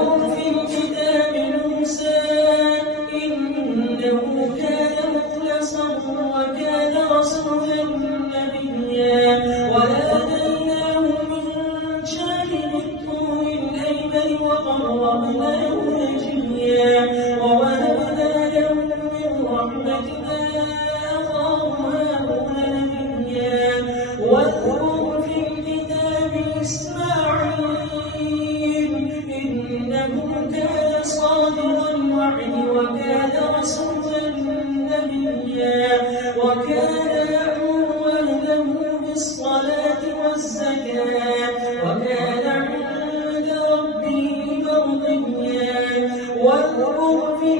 في الكتاب موسى إنه كان مخلصا وكان رسولا نبيا وناديناه من جانب الطور الأيمن وقربناه نجيا ووهبنا له من رحمتنا أخاه هارون نبيا واذكر في الكتاب إسماعيل إنه كان صادق الوعد وكان رسولا نبيا وكان يأمر أهله بالصلاة والزكاة وكان عند ربه مرضيا واذكر في